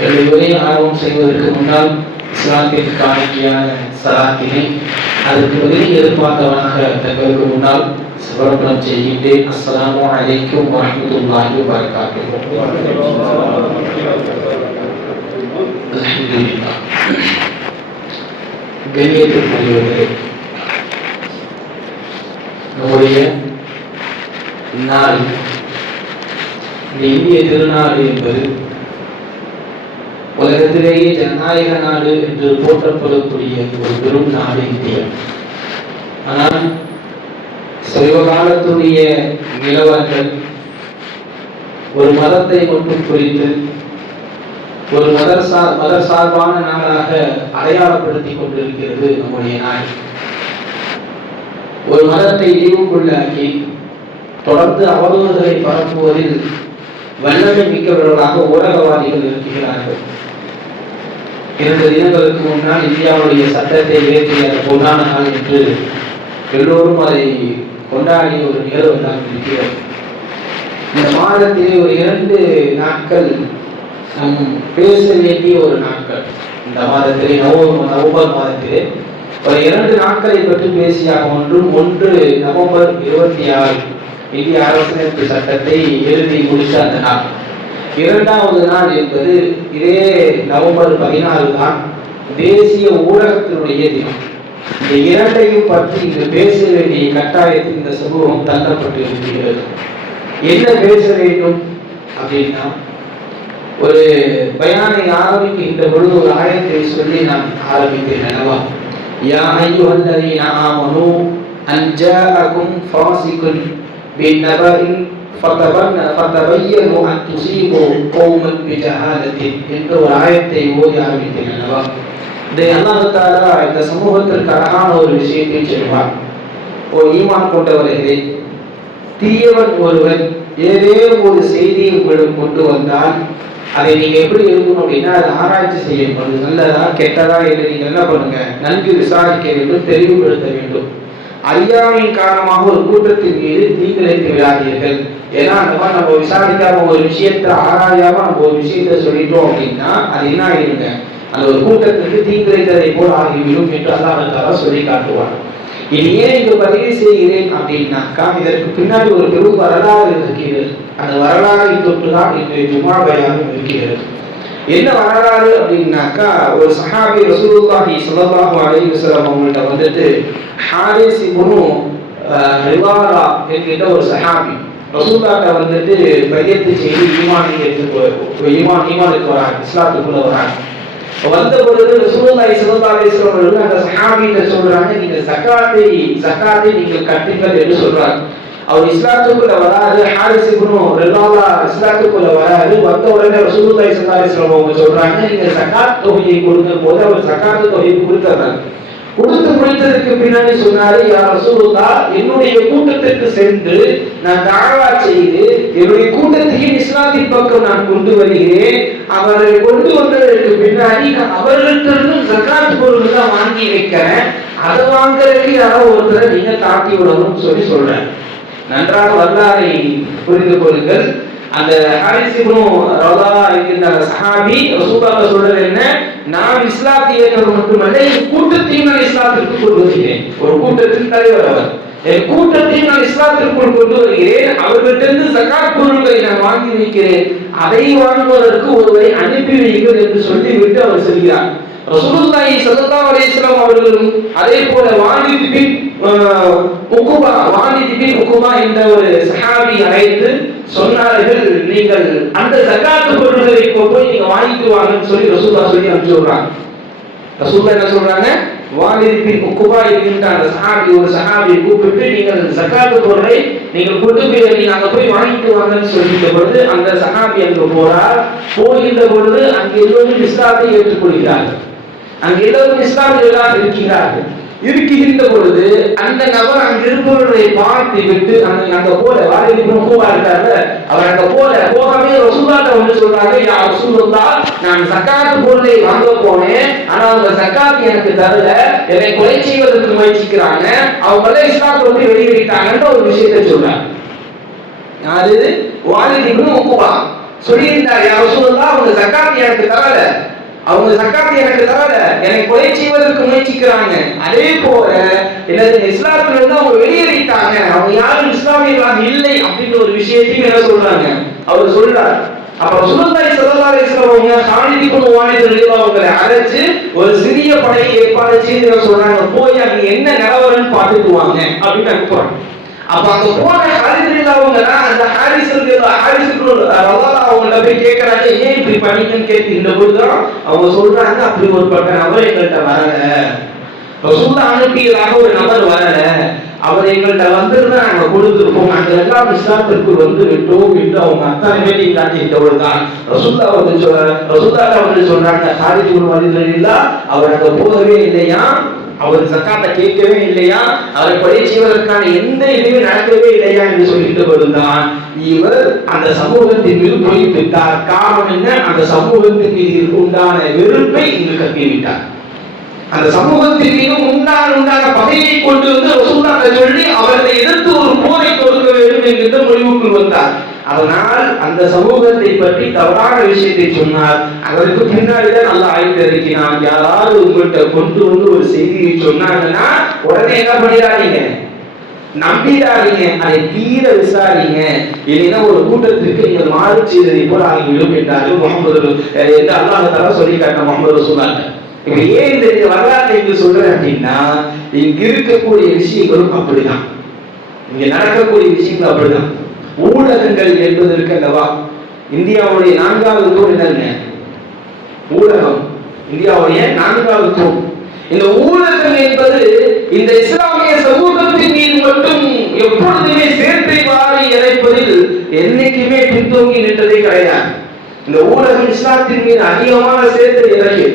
எழுவரையும் ஆர்வம் செய்வதற்கு முன்னால் இஸ்லாத்திற்கு காணிக்கையான சலாத்தினை அதற்கு பதில் எதிர்பார்த்தவனாக தங்களுக்கு முன்னால் சிவரப்பணம் செய்கின்றேன். அஸ்ஸலாமு அலைக்கும் வரஹ்மத்துல்லாஹி வபரகாத்துஹு. அல்ஹம்துலில்லாஹ். கண்ணியத்திற்குரியவர்களே, நம்முடைய நாள் இந்த இந்திய திருநாடு என்பது உலகத்திலேயே ஜனநாயக நாடு என்று போற்றப்படக்கூடிய ஒரு பெரும் நாடு இந்தியா. ஆனால் சைவ காலத்துடைய நிலவரங்கள் ஒரு மதத்தை மட்டும் குறித்து ஒரு மத சார்பான நாடாக அடையாளப்படுத்திக் கொண்டிருக்கிறது நம்முடைய நாடு. ஒரு மதத்தை இழிவுக்குள்ளாக்கி தொடர்ந்து அவதூறுகளை பரப்புவதில் வல்லமை மிக்கவர்களாக ஊடகவாதிகள் இருக்கிறார்கள். 2 தினங்களுக்கு முன்னால் இந்தியாவுடைய சட்டத்தை இயற்றிய பொன்னான நாள் என்று எல்லோரும் அதை கொண்டாடிய ஒரு நிகழ்வு எல்லாம் இருக்கிறது. இந்த மாதத்திலே ஒரு 2 நாட்கள் நம் பேச வேண்டிய ஒரு நாட்கள். இந்த மாதத்திலே நவம்பர் மாதத்திலே ஒரு 2 நாட்களை பற்றி பேசியாக ஒன்று நவம்பர் 26 இந்திய அரசியலமைப்பு சட்டத்தை எழுதி முடித்த அந்த நாள். 2வது நாள் என்பது இதே நவம்பர் 14 தான் தேசிய ஊடகத்தினுடைய தினம். இந்த 2ஐயும் பற்றி இங்கு பேச வேண்டிய கட்டாயத்தில் இந்த சமூகம் தள்ளப்பட்டு இருக்கிறது. என்ன பேச வேண்டும் அப்படின்னா, ஒரு பயானை ஆரம்பிக்கின்ற பொழுது ஒரு ஆயத்தை சொல்லி நான் ஆரம்பித்தேன் அல்லவா? யா அய்யுஹல்லதீன ஆமனூ அன் ஜாஅகும் ஃபாஸிகுன் பின்னபஇன் ஃபதபய்யனு அன் துஸீபு கௌமன் பிஜஹாலத்தின் என்ற ஒரு ஆயத்தை ஓதி ஆரம்பித்தேன் அல்லவா? இந்த அல்லாஹ் தஆலா இந்த சமூகத்திற்கு அழகான ஒரு விஷயத்தை சொல்வார். ஓ ஈமான் கொண்டவர்களே, தீயவன் ஒருவன் ஏதேனும் ஒரு செய்தியை உங்களுக்கு கொண்டு வந்தால் அதை நீங்க எப்படி இருக்கணும் அப்படின்னா, அதை ஆராய்ச்சி செய்யணும். அது நல்லதா கெட்டதா என்று நீங்க என்ன பண்ணுங்க, நன்கு விசாரிக்க வேண்டும், தெளிவுபடுத்த வேண்டும். அறியாமையின் காரணமாக ஒரு கூட்டத்தின் மீது தீங்கிழைத்து விடாதீர்கள். ஏன்னா அந்த மாதிரி நம்ம விசாரிக்காம ஒரு விஷயத்தை ஆராயாம நம்ம ஒரு விஷயத்தை சொல்லிட்டோம் அப்படின்னா அது என்ன ஆகிடுங்க, அந்த ஒரு கூட்டத்திற்கு தீங்கிழைத்ததை போல் ஆகிவிடும் என்று அல்லாஹ் தஆலா சொல்லி காட்டுவார். இது ஏன் இங்கு பதிவு செய்கிறேன் அப்படின்னாக்கா, இதற்கு பின்னாடி ஒரு பெரும் வரலாறு இருக்கிறது. அந்த வரலாறை தொட்டுதான் இன்றைய ஜும்ஆ பயானும் இருக்கிறது. என்ன வரலாறு அப்படின்னாக்கா, ஒரு சஹாபி ரசூலுல்லாஹி ஸல்லல்லாஹு அலைஹி வஸல்லம் அவங்கள்ட்ட வந்துட்டு ஹாரிஸ் இப்னு ரிவாரா என்கிற ஒரு சஹாபி ரசூலுல்லாஹ்ட்ட வந்துட்டு பையத்து செய்து ஈமானுக்கு வராங்க, இஸ்லாத்துக்குள்ள வராங்க. வந்த பொழுது ரசூலுல்லாஹி ஸல்லல்லாஹு அலைஹி வஸல்லம் அவர்கள் அந்த சஹாபியிட்ட சொல்றாங்க, நீங்க ஜகாத்தை நீங்கள் கட்டுங்கள் என்று சொல்றாங்க. அவர் இஸ்லாத்துக்குள்ள வராது, ஹாரிஸ் இப்னு ரிவாரா இஸ்லாத்துக்குள்ள வராது. வந்த உடனே ரசூலுல்லாஹி ஸல்லல்லாஹு அலைஹி வஸல்லம் அவங்க சொல்றாங்க, நீங்க ஜகாத் தொகையை கொடுக்கும் போது அவர் ஜகாத் தொகையை கொடுத்தாங்க. கொடுத்து முடித்ததற்கு பின்னாடி சொன்னாரு, யா ரசூலுல்லாஹ், என்னுடைய கூட்டத்திற்கு சென்று நான் தஅவா செய்து என்னுடைய கூட்டத்தையும் இஸ்லாத்தின் பக்கம் நான் கொண்டு வருகிறேன். அவரை கொண்டு வந்ததற்கு பின்னாடி நான் அவர்களிடத்திலிருந்து ஜகாத் பொருள் தான் வாங்கி வைக்கிறேன். அதை வாங்குறதுக்கு யாரோ ஒருத்தரை நீங்க தாக்கி விடணும்னு சொல்றேன். நன்றாக வரலாறை புரிந்து கொள்ளுங்கள். அந்த ஹாரிஸ் இப்னு ரிவாரா என்கிற சஹாபி ரசூலுல்லாஹ் சொல்றது என்ன, நான் இஸ்லாத்தை ஏற்றவர் மட்டுமல்ல, என் கூட்டத்தையும் நான் இஸ்லாத்திற்கு கொண்டு வருகிறேன். ஒரு கூட்டத்தின் தலைவர் அவர். என் கூட்டத்தையும் நான் இஸ்லாத்திற்குள் கொண்டு வருகிறேன். அவர்களிடமிருந்து ஜகாத் பொருட்களை நான் வாங்கி வைக்கிறேன். அதை வாங்குவதற்கு ஒருவரை அனுப்பி வைங்கள் என்று சொல்லிவிட்டு அவர் சொல்கிறார். ரசூலுல்லாஹி ஸல்லல்லாஹு அலைஹி வஸல்லம் அவர்களும் அதே போல வாலித் பின் உக்குபா என்ற ஒரு சஹாபி அழைத்து சொன்னார்கள், நீங்கள் அந்த ஜகாத் பொருட்களை போய் நீங்க வாங்கிட்டு வாங்கன்னு சொல்லி ரசூலுல்லாஹ் சொல்லி அனுப்பிச்சுடுறாங்க. ரசூலுல்லாஹ் என்ன சொல்றாங்க, வாலித் பின் உக்குபா என்கிற அந்த ஒரு சஹாபியை கூப்பிட்டு நீங்கள் ஜகாத் பொருளை நீங்கள் கொண்டு போய் நீங்க அங்க போய் வாங்கிட்டு வாங்கன்னு சொல்லிட்ட பொழுது அந்த சஹாபி அங்கு போறார். போகின்ற பொழுது அங்கு எல்லோரும் இஸ்லாத்தை ஏற்றுக்கொள்கிறார்கள். அங்கு எல்லோரும் இஸ்லாமியர்களாக இருக்கிறார்கள். இருக்கின்ற பொழுது அந்த நபர் அங்கு இருப்பவர்களை பார்த்து விட்டு அங்க போல வாலித் இப்னு உக்குபா இருக்காரு, அவர் அங்க போகவே ரசூலுல்லாஹ் வந்து சொல்றாரு, யா ரசூலுல்லாஹ், நான் ஜகாத் பொருளை வாங்க போனேன், ஆனா அவங்க ஜகாத் எனக்கு தரல, என்னை கொலை செய்வதற்கு முயற்சிக்கிறாங்க, அவங்கள இஸ்லாத்தை வந்து வெளியேறிட்டாங்கன்ற ஒரு விஷயத்தை சொல்றாங்க. யாரு? வாலித் இப்னு உக்குபா சொல்லியிருந்தார், யா ரசூலுல்லாஹ், அவங்க ஜகாத் எனக்கு தரல, அவங்க ஜக்காத்தை எனக்கு தரல, என்னை கொலை செய்வதற்கு முயற்சிக்கிறாங்க. அதே போல என்னது இஸ்லாத்துல இருந்து அவங்க வெளியேறிட்டாங்க, அவங்க யாரும் இஸ்லாமியர்களாக இல்லை அப்படின்ற ஒரு விஷயத்தையும் என்ன சொல்றாங்க, அவர் சொல்றார். அப்ப ரசூலுல்லாஹி ஸல்லல்லாஹு அலைஹி வஸல்லம் அவங்க காலித் இப்னு வாலித் ரலியல்லாஹு அவங்களை அழைச்சு ஒரு சிறிய படையை ஏற்பாடு செய்து சொல்றாங்க, போய் அங்க என்ன நிலவரன்னு பார்த்துட்டு வாங்க அப்படின்னு அனுப்புறாங்க. அப்ப அங்க போன காலித் ரலியல்லாஹு அவங்க அந்த ஹாரிஸ் இப்னு ரலியல்லாஹு அவங்கள போய் கேட்கறாங்க, ஏன் இப்படி பண்ணீங்கன்னு கேட்டு இந்த பொழுதுதான் அவங்க சொல்றாங்க, அப்படி ஒரு பட்ட நபர் எங்கள்கிட்ட வரல, ரசூலுல்லாஹ் அனுப்பியதாக ஒரு நபர் வரல, அவர் எங்கள்கிட்ட வந்திருந்தா நாங்க கொடுத்துருப்போம், நாங்கள் எல்லாம் இஸ்லாத்திற்கு வந்து விட்டோம் என்று அவங்க அத்தனை பேரையும் காட்டிட்டவர்தான். ரசூலுல்லாஹ் அவர்கள் சொல்றாங்க, காலித் இப்னு வாலித் ரலியல்லாஹு அவர் அங்க போகவே இல்லையா, அவர் ஜக்காத்தை கேட்கவே இல்லையா, அவரை கொலை செய்வதற்கான எந்த இதுவுமே நடக்கவே இல்லையா என்று சொல்லிட்டு வருந்தான். இவர் அந்த சமூகத்தின் மீது போய்விட்டார். காரணம் என்ன, அந்த சமூகத்தின் மீது உண்டான வெறுப்பை இங்கு கட்டிவிட்டார். அந்த சமூகத்தின் மீது உண்டான பகையை கொண்டு வந்து ரசூலுல்லாஹ் சொல்லி அவர்களை எதிர்த்து ஒரு போரை கொடுக்க வேண்டும் என்கிற முடிவுக்குள் வந்தார். அதனால் அந்த சமூகத்தை பற்றி தவறான விஷயத்தை சொன்னார். அதற்கு பின்னாடிதான் அல்லாஹ் ஆயத்தை இறக்கினான், யாராவது உங்கள்கிட்ட கொண்டு வந்து ஒரு செய்தியை சொன்னாங்கன்னா உடனே என்ன பண்ணிடாதீங்க, நம்பிடாதீங்க, அதை தீர விசாரிங்க, இல்லைன்னா ஒரு கூட்டத்திற்கு நீங்கள் மாறு செய்ததை போல ஆகிவிடும் என்றார்கள் முகமது என்று அல்லாஹ் தஆலா சொல்லி காட்ட முகமது ரசூலுல்லாஹ். இப்ப ஏன் இந்த வரலாற்றை இங்கு சொல்றேன் அப்படின்னா, இங்க இருக்கக்கூடிய விஷயங்களும் அப்படிதான், இங்க நடக்கக்கூடிய விஷயங்கள் அப்படிதான். ஊடகங்கள் என்பது இருக்கு அல்லவா, இந்தியாவுடைய 4வது தூண் என்னங்க, ஊடகம். இந்தியாவுடைய 4வது தூண். இந்த ஊடகம் என்பது இந்த இஸ்லாமிய சமூகத்தின் மீது மட்டும் எப்பொழுதுமே சேர்த்தை வாரி இறைப்பதில் என்னைக்குமே பின்தோங்கி நின்றதே கிடையாது. இந்த ஊடகம் இஸ்லாத்தின் மீது அதிகமான சேர்த்தை இறங்கி,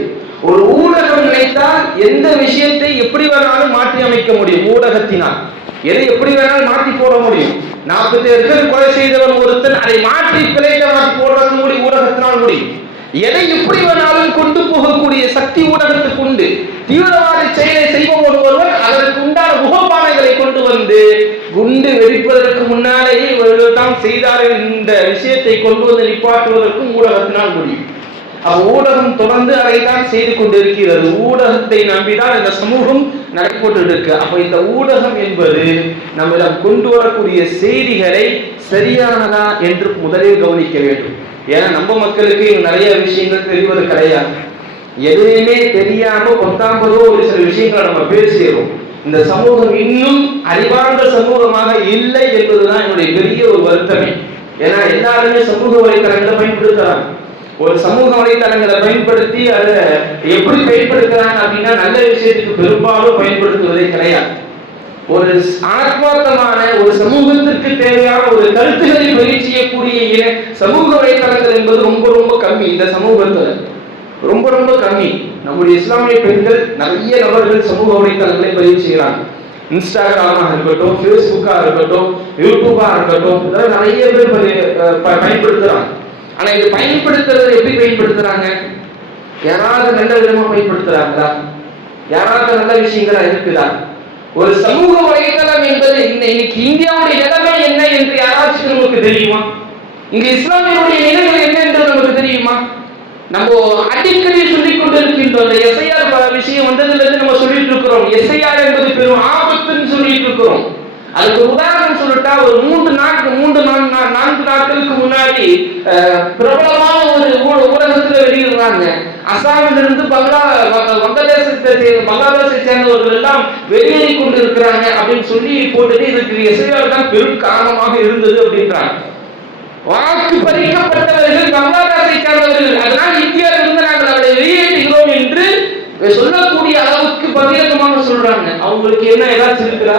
ஒரு ஊடகம் நினைத்தால் எந்த விஷயத்தை எப்படி வேணாலும் மாற்றி அமைக்க முடியும். ஊடகத்தினால் எதை எப்படி வேணாலும் மாற்றி போட முடியும். 47 பேர் கொலை செய்தவன் ஒருத்தன் அதை மாற்றி பிழைக்க மாற்றி போடுறது முடியும், ஊடகத்தினால் முடியும். எதை எப்படி வேணாலும் கொண்டு போகக்கூடிய சக்தி ஊடகத்துக்கு உண்டு. தீவிரவாத செயலை செய்வோம் ஒருவர் அதற்கு உண்டான முகப்பானைகளை கொண்டு வந்து குண்டு வெடிப்பதற்கு முன்னாலேயே இவர்கள் தான் செய்தார்கள் இந்த விஷயத்தை கொண்டு வந்து நிப்பாட்டுவதற்கும் ஊடகத்தினால் முடியும். ஊடகம் தொடர்ந்து அதைத்தான் செய்து கொண்டிருக்கிறது. ஊடகத்தை நம்பிதான் இந்த சமூகம் நடைபெற்று இருக்கு. அப்ப இந்த ஊடகம் என்பது நம்மிடம் கொண்டு வரக்கூடிய செய்திகளை சரியானதா என்று முதலில் கவனிக்க வேண்டும். ஏன்னா நம்ம மக்களுக்கு நிறைய விஷயங்கள் தெரிவது கிடையாது. எதுவுமே தெரியாம பொத்தாம்பதோ ஒரு சில விஷயங்களை நம்ம பேசுகிறோம். இந்த சமூகம் இன்னும் அறிவார்ந்த சமூகமாக இல்லை என்பதுதான் என்னுடைய பெரிய ஒரு வருத்தமே. ஏன்னா எல்லாருமே சமூக வலைத்தளங்களை பயன்படுத்துறாங்க. ஒரு சமூக வலைத்தளங்களை பயன்படுத்தி அதை எப்படி பயன்படுத்துறாங்க அப்படின்னா நல்ல விஷயத்துக்கு பெரும்பாலும் பயன்படுத்துவதே கிடையாது. ஒரு ஆத்மார்த்தமான ஒரு சமூகத்திற்கு தேவையான ஒரு கருத்துக்களை பதிவு செய்யக்கூடிய சமூக வலைத்தளங்கள் என்பது ரொம்ப ரொம்ப கம்மி. இந்த சமூகத்துல ரொம்ப ரொம்ப கம்மி. நம்முடைய இஸ்லாமிய பெண்கள் நிறைய நபர்கள் சமூக வலைத்தளங்களை பதிவு செய்யறாங்க. இன்ஸ்டாகிராமா இருக்கட்டும், ஃபேஸ்புக்கா இருக்கட்டும், யூடியூபா இருக்கட்டும், இதெல்லாம் நிறைய பேர் பயன்படுத்துறாங்க. ஆனா இது பயன்படுத்துறது எப்படி பயன்படுத்துறாங்க? யாராவது நல்ல விதமா பயன்படுத்துறாங்களா? யாராவது நல்ல விஷயங்களா இருக்குதா? ஒரு சமூக வலைதளம் என்பது இன்னைக்கு இந்தியாவுடைய நிலைமை என்ன என்று யாராச்சும் நமக்கு தெரியுமா? இங்க இஸ்லாமியருடைய நிலைமை என்ன என்று நமக்கு தெரியுமா? நம்ம அடிக்கடி சொல்லிக் கொண்டிருக்கின்றோம். எஸ்ஐஆர் விஷயம் வந்ததுல இருந்து நம்ம சொல்லிட்டு இருக்கிறோம். எஸ்ஐஆர் என்பது பெரும் ஆபத்துன்னு சொல்லிட்டு இருக்கிறோம். அதுக்கு உதாரணம் சொல்லிட்டா, ஒரு 4 நாட்களுக்கு முன்னாடி பிரபலமான ஒரு ஊடகத்துல வெளியிடுறாங்க, அசாமிலிருந்து பங்களாதேசை சேர்ந்தவர்கள் எல்லாம் வெளியேறி கொண்டு இருக்கிறாங்க அப்படின்னு சொல்லி போட்டுட்டு இதுக்கு எஸ்ஐஆர் தான் பெரும் காரணமாக இருந்தது அப்படின்றாங்க. வாக்கு பறிக்கப்பட்டவர்கள் பங்களாதேசை சேர்ந்தவர்கள், அதனால் இந்தியாவிலிருந்து நாங்கள் அவரை வெளியேற்றுகிறோம் என்று சொல்லக்கூடிய அளவுக்கு பகிரங்கமாக சொல்றாங்க. அவங்களுக்கு என்ன ஏதாச்சும் இருக்கிறா?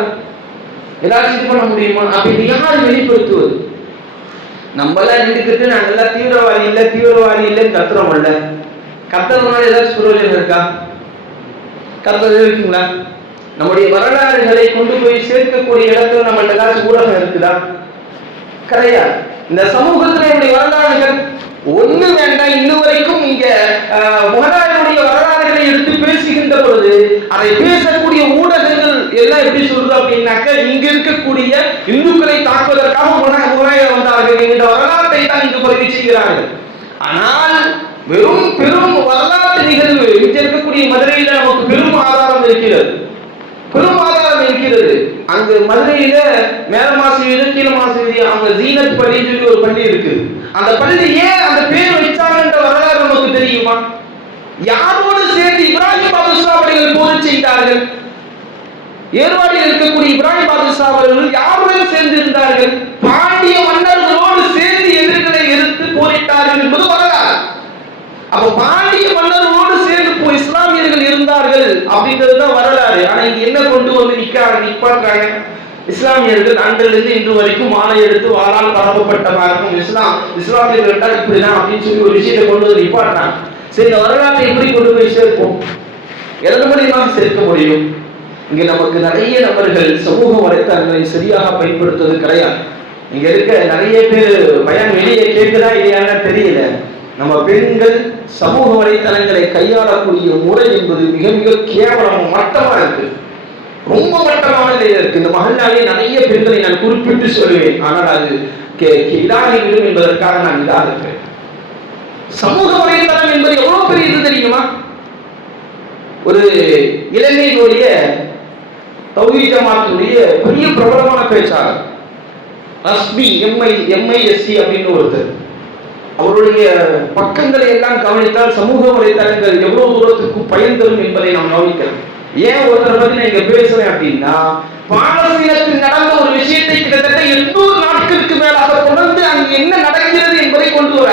ஏதாச்சும் இது பண்ண முடியுமா? அப்படி யார் வெளிப்படுத்துவது? நம்மளாம் நின்றுக்கிட்டு நாங்கெல்லாம் தீவிரவாதி இல்லைன்னு கத்துறோம்ல, கத்துறதுனால ஏதாச்சும் பிரயோஜனம் இருக்கா? கத்துறது இருக்குங்களா? நம்முடைய வரலாறுகளை கொண்டு போய் சேர்க்கக்கூடிய இடத்துல நம்மள்ட்ட ஏதாச்சும் ஊடகம் இருக்குதா? கிடையாது. இந்த சமூகத்தினுடைய வரலாறுகள் ஒண்ணு வேண்டாம். இன்னும் வரைக்கும் இங்க முகலாயருடைய வரலாறுகளை எடுத்து பேசுகின்ற பொழுது அதை பேசக்கூடிய ஊடகங்கள் எல்லாம் எப்படி சொல்றது அப்படின்னாக்க, இங்க இருக்கக்கூடிய இந்துக்களை தாக்குவதற்காக முகலாயர் வந்தார்கள் என்கிற வரலாற்றை தான் இங்கு பதிவு செய்கிறார்கள். ஆனால் வெறும் பெரும் வரலாற்று நிகழ்வு. இங்க இருக்கக்கூடிய மதுரையில நமக்கு பெரும் ஆதாரம் இருக்கிறது, பெரும் ஆதாரம் இருக்கிறது. அங்க மதுரையில மேல மாசு வீடு கீழ மாசு வீடு, அவங்க ஜீனத் பள்ளின்னு சொல்லி ஒரு பள்ளி இருக்கு. அந்த பள்ளி ஏன் அந்த பேர் வச்சாங்கன்ற வரலாறு நமக்கு தெரியுமா? யாரோடு சேர்ந்து இப்ராஹிம் பாதுஷா அவர்கள் போர் செய்தார்கள்? ஏர்வாடியில் இருக்கக்கூடிய இப்ராஹிம் பாதுஷா அவர்கள் யாருடன் சேர்ந்து இருந்தார்கள்? பாண்டிய மன்னர்களோடு சேர்ந்து எதிர்களை எதிர்த்து போரிட்டார்கள் என்பது வரலாறு. அப்ப பாண்டிய மன்னர்களோடு சேர்ந்து போய் இஸ்லாமியர்கள் இருந்தார்கள் அப்படின்றதுதான் வரலாறு. ஆனா இங்க என்ன கொண்டு வந்து நிப்பாட்டுறாங்க? இஸ்லாமியர்கள் அன்றிலிருந்து இன்று வரைக்கும் மாலை எடுத்து வாளால் பரப்பப்பட்ட மார்க்கம் இஸ்லாமியர்கள் என்றால் இப்படிதான் அப்படின்னு சொல்லி ஒரு விஷயத்தை கொண்டு வந்து நிப்பாட்டுறாங்க. சரி, இந்த வரலாற்றை எப்படி கொண்டு போய் சேர்ப்போம்? எதன் மூலியமாக சேர்க்க முடியும்? இங்க நமக்கு நிறைய நபர்கள் சமூக வலைத்தளங்களை சரியாக பயன்படுத்துவது கிடையாது. இங்க இருக்க நிறைய பேர் பயன் வெளியே கேட்குதா இல்லையான்னு தெரியல. நம்ம பெண்கள் சமூக வலைத்தளங்களை கையாளக்கூடிய முறை என்பது மிக மிக கேவலமா மட்டமா இருக்கு, ரொம்ப மட்டமான நிலையில இருக்கு. இந்த மகளாலே நிறைய பெண்களை நான் குறிப்பிட்டு சொல்லுவேன், ஆனால் அது இதாகிவிடும் என்பதற்காக நான் இதாக இருக்கிறேன். சமூக வலைத்தளம் என்பது எவ்வளவு பெரிய இது தெரியுமா? ஒரு இலங்கையினுடைய தௌஹீத் ஜமாத்துடைய பெரிய பிரபலமான பேச்சாளர் ரஸ்மி MISC அப்படின்னு ஒருத்தர், அவருடைய பக்கங்களை எல்லாம் கவனித்தால் சமூக வலைத்தளங்கள் எவ்வளவு தூரத்துக்கு பயன் தரும் என்பதை நாம் கவனிக்கலாம். ஏன் ஒருத்தர் பத்தி நான் இங்க பேசுறேன் அப்படின்னா, பாலஸ்தீனத்தில் நடந்த ஒரு விஷயத்தை கிட்டத்தட்ட 800 நாட்களுக்கு மேலாக தொடர்ந்து அங்கு என்ன நடக்கிறது என்பதை கொண்டு வர.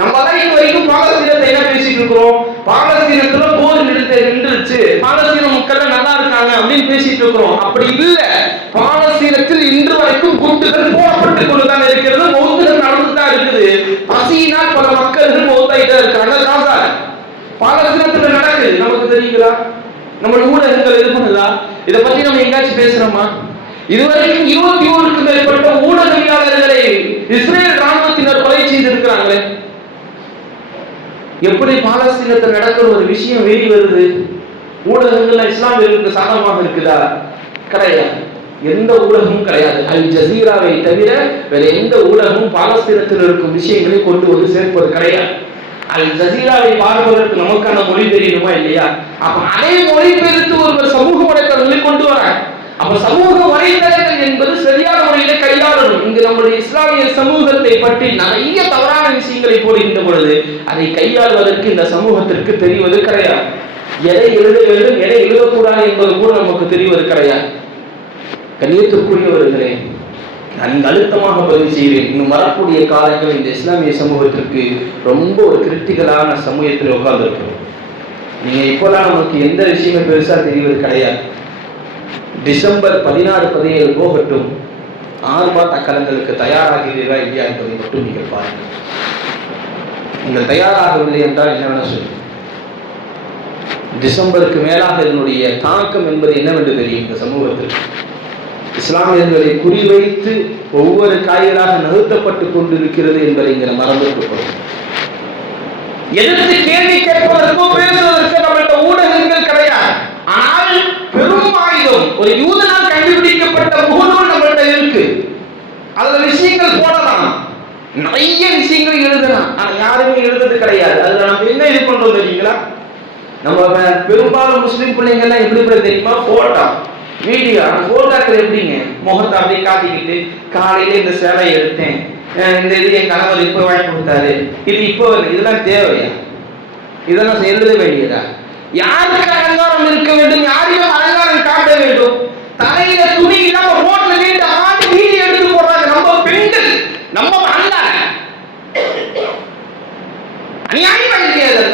நம்ம தான் இது வரைக்கும் பாலஸ்தீனத்தை என்ன பேசிட்டு இருக்கிறோம்? பாலஸ்தீனத்துல போர் நின்றுச்சு, பாலஸ்தீன மக்கள் நல்லா இருக்காங்க அப்படின்னு பேசிட்டு இருக்கிறோம். அப்படி இல்ல, பாலஸ்தீனத்தில் இன்று வரைக்கும் குண்டுகள் போடப்பட்டுக் கொண்டுதான் இருக்கிறது, மௌத்துகள் நடந்துதான் இருக்குது. பசியினால் பல மக்கள்கள் மௌத்தாயிட்டா இருக்காங்க. பாலஸ்தீனத்துல நடக்குது, நமக்கு தெரியுங்களா? நம்ம ஊடகங்கள் இது பண்ணுதா? இதை பத்தி நம்ம எங்காச்சும் பேசுறோமா? இதுவரைக்கும் 21க்கும் மேற்பட்ட ஊடகவியலாளர்களை இஸ்ரேல் ராணுவத்தினர் கொலை செய்திருக்கிறாங்களே. எப்படி பாலஸ்தீனத்தில் நடக்கிற ஒரு விஷயம் வெளி வருது? ஊடகங்கள் இஸ்லாமியர்களுக்கு சாதகமாக இருக்குதா? கிடையாது, எந்த ஊடகமும் கிடையாது. அல் ஜசீராவை தவிர வேற எந்த ஊடகமும் பாலஸ்தீனத்தில் இருக்கும் விஷயங்களை கொண்டு வந்து சேர்ப்பது கிடையாது. அல் ஜசீராவை பார்ப்பதற்கு நமக்கான மொழி தெரியணுமா இல்லையா? அப்ப அதே மொழிபெயர்த்து ஒருவர் சமூக வலைத்தளங்களை கொண்டு வராங்க. அப்ப சமூக வலைத்தளங்கள் என்பது சரியான முறையில கையாளணும். இங்கு நம்முடைய இஸ்லாமிய சமூகத்தை பற்றி நிறைய தவறான விஷயங்களை போடுகின்ற பொழுது அதை கையாள்வதற்கு இந்த சமூகத்திற்கு தெரிவது கிடையாது. எதை எழுத வேண்டும், எதை எழுதக்கூடாது என்பது கூட நமக்கு தெரிவது கிடையாது. கண்ணியத்திற்குரியவர்களே, நான் அழுத்தமாக பதிவு செய்கிறேன். இன்னும் வரக்கூடிய காலங்கள் இந்த இஸ்லாமிய சமூகத்திற்கு ரொம்ப ஒரு கிரிட்டிக்கலான சமூகத்தில் உட்கார்ந்துருக்கிறோம். நீங்க இப்போதான் நமக்கு எந்த விஷயமே பெருசா தெரிவது கிடையாது. டிசம்பர் 16, 17 போகட்டும், ஆர்ப்பாட்ட களங்களுக்கு தயாராகிறீர்களா இல்லையா என்பதை மட்டும் நீங்கள் பாருங்கள். நீங்கள் தயாராகவில்லை என்றால் என்னவென சொல்லு. டிசம்பருக்கு மேலாக இதனுடைய தாக்கம் என்பது என்னவென்று தெரியும். இந்த சமூகத்தில் இஸ்லாமியர்களை குறிவைத்து ஒவ்வொரு காய்களாக நிறுத்தப்பட்டுக் கொண்டிருக்கிறது என்பதை இங்கே மறந்துவிடப்படும். எதிர்த்து கேள்வி கேட்பதற்கோ பேசுவதற்கு நம்மளுடைய ஊடகங்கள் கிடையாது. ஆனால் பெரும் ஆயுதம் ஒரு யூதனால் கண்டுபிடிக்கப்பட்ட முகநூல் நம்மள்கிட்ட இருக்கு. அதுல விஷயங்கள் போடலாம், நிறைய விஷயங்கள் எழுதலாம். ஆனா யாருமே எழுதுறது கிடையாது. அதுல நம்ம என்ன இது பண்றோம் தெரியுங்களா? நம்ம பெரும்பாலும் முஸ்லிம் பிள்ளைங்க எல்லாம் எப்படி தெரியுமா? Photo video. போட்டோக்கள் எப்படிங்க? முகத்தை அப்படியே காட்டிக்கிட்டு, காலையில இந்த சேலை எடுத்தேன், இந்த இது என் கணவர் இப்ப வாங்கி கொடுத்தாரு, இது இப்போ இதெல்லாம் தேவையா? இதெல்லாம் எழுத வேண்டியதா? யாருக்கு அலங்காரம் இருக்க வேண்டும்? யாரையும் அலங்காரம் காட்ட வேண்டும்? தலையில துணி இல்லாம ரோட்ல வீட்டு ஆடி வீடியோ எடுத்து போடுறாங்க. நம்ம பெண்கள், நம்ம அல்ல அநியாயம் பண்ணிக்கிறது.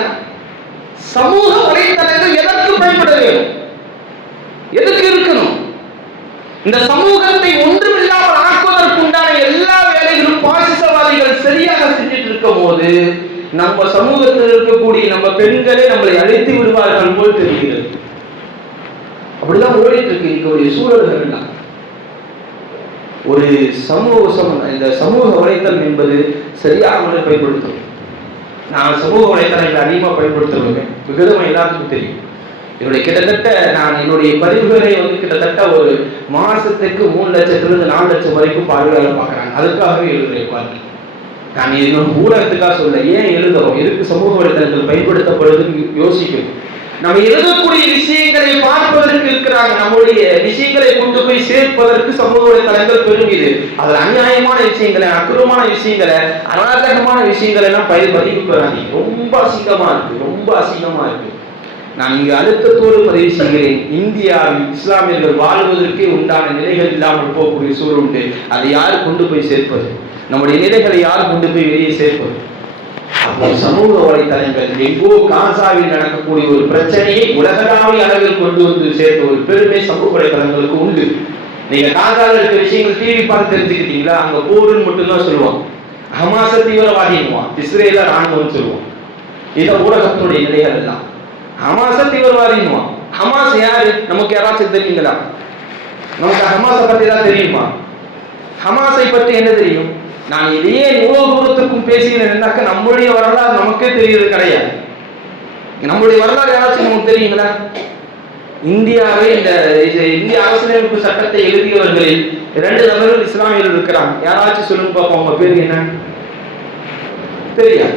சமூக வலைத்தளங்கள் எதற்கு பயன்பட வேண்டும்? எதுக்கு இருக்கணும்? இந்த சமூகத்தை ஒன்றுமில்லாமல் ஆக்குவதற்குண்டான எல்லா வேலைகளும் பாசிசவாதிகள் சரியாக செஞ்சுட்டு இருக்கும் போது நம்ம சமூகத்தில் இருக்கக்கூடிய நம்ம பெண்களே நம்மளை அழைத்து விடுவார்கள் போல் தெரிகிறது. அப்படிதான் ஓடிட்டு இருக்கு இங்க சூழல்கள். ஒரு இந்த சமூக வலைத்தளம் என்பது சரியாக முறை பயன்படுத்தும். நான் சமூக வலைத்தளங்களை அதிகமா பயன்படுத்துவேன். விகிதம் எல்லாத்துக்கும் தெரியும். என்னுடைய பதிவுகளை கிட்டத்தட்ட ஒரு மாசத்துக்கு 3 லட்சத்திலிருந்து 4 லட்சம் வரைக்கும் பார்வையாளர் பார்க்கறாங்க. அதுக்காகவே எழுதுறேன். நான் இன்னொரு ஊடகத்துக்காக சொல்ல, ஏன் எழுதுறோம், எதுக்கு சமூக வலைதளங்கள் பயன்படுத்தப்படுதுன்னு யோசிக்கணும். நம்ம எழுதக்கூடிய விஷயங்களை பார்ப்பதற்கு இருக்கிறாங்க, நம்முடைய விஷயங்களை கொண்டு போய் சேர்ப்பதற்கு சமூக வலைதளங்கள் பெருமிது. அதுல அநியாயமான விஷயங்களை, அக்குறமான விஷயங்களை, அநாககமான விஷயங்களை எல்லாம் பதிவு பெறாதீங்க. ரொம்ப அசிங்கமா இருக்கு, ரொம்ப அசிங்கமா இருக்கு. நான் இங்கு அழுத்தத்தோடு பதிவு செய்கிறேன், இந்தியாவில் இஸ்லாமியர்கள் வாழ்வதற்கே உண்டான நிலைகள் இல்லாமல் போகக்கூடிய சூழல் உண்டு. அதை யார் கொண்டு போய் சேர்ப்பது? நம்முடைய நிலைகளை யார் கொண்டு போய் வெளியே சேர்ப்பது? அப்போ சமூக வலைத்தளங்கள் எங்கோ காசாவில் நடக்கக்கூடிய ஒரு பிரச்சனையை உலகளாவிய அளவில் கொண்டு வந்து சேர்த்த ஒரு பெருமை சமூக வலைத்தளங்களுக்கு உண்டு. நீங்க காசாவில் இருக்க விஷயங்கள் டிவி பார்த்து தெரிஞ்சுக்கிட்டீங்களா? அங்க போருன்னு மட்டும்தான் சொல்லுவான், ஹமாஸ தீவிரவாதிக்குவான், இஸ்ரேல ராணுவம் சொல்லுவான். இத ஊடகத்தினுடைய நிலைகள் எல்லாம். ஹமாஸ தீவிரவாதிக்குவான். ஹமாஸ் யாரு? நமக்கு யாராச்சும் தெரியுங்களா? நமக்கு ஹமாஸை பத்தி தான் தெரியுமா? ஹமாஸை பற்றி என்ன தெரியும்? நான் இதையே இவ்வளவு தூரத்துக்கும் பேசுகிறேன்னாக்க நம்முடைய வரலாறு நமக்கே தெரியுது கிடையாது. நம்முடைய வரலாறு யாராச்சும் நமக்கு தெரியுங்களா? இந்தியாவை இந்த இந்திய அரசியலமைப்பு சட்டத்தை எழுதியவர்களில் 2 நபர்கள் இஸ்லாமியர்கள் இருக்கிறாங்க. யாராச்சும் சொல்லுங்க பாப்போம், அவங்க பேரு என்ன? தெரியாது.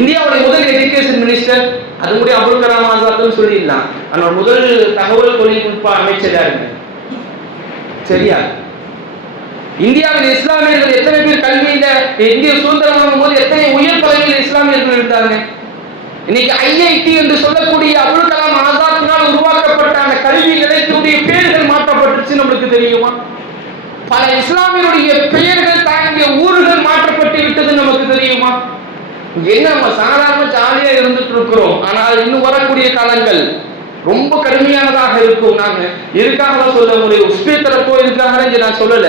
இந்தியாவுடைய முதல் எஜுகேஷன் மினிஸ்டர் அது கூட அபுல் கலாம் ஆசாத்னு சொல்லிடலாம். அதோட முதல் தகவல் தொழில்நுட்ப அமைச்சரா இருக்கு. சரியா? இந்தியாவில் இஸ்லாமியர்கள் எத்தனை பேர் கல்வியில, இந்திய சுதந்திரம் வாங்கும் போது எத்தனை உயர் பதவியில் இஸ்லாமியர்கள் இருந்தாங்க? இன்னைக்கு ஐஐடி என்று சொல்லக்கூடிய அபுல் கலாம் ஆசாத்தினால் உருவாக்கப்பட்ட அந்த கல்வி நிலையத்தினுடைய பெயர்கள் மாற்றப்பட்டுச்சு, நம்மளுக்கு தெரியுமா? பல இஸ்லாமியருடைய பெயர்கள் தாங்கிய ஊர்கள் மாற்றப்பட்டு விட்டது, நமக்கு தெரியுமா? என்ன நம்ம சாதாரண ஜாலியா இருந்துட்டு இருக்கிறோம், ஆனால் இன்னும் வரக்கூடிய காலங்கள் ரொம்ப கடுமையானதாக இருக்கும். நாங்க இதுக்காக சொல்ல முடியும், உஸ்பேத்தரப்போ இதுக்காக நான் சொல்லல.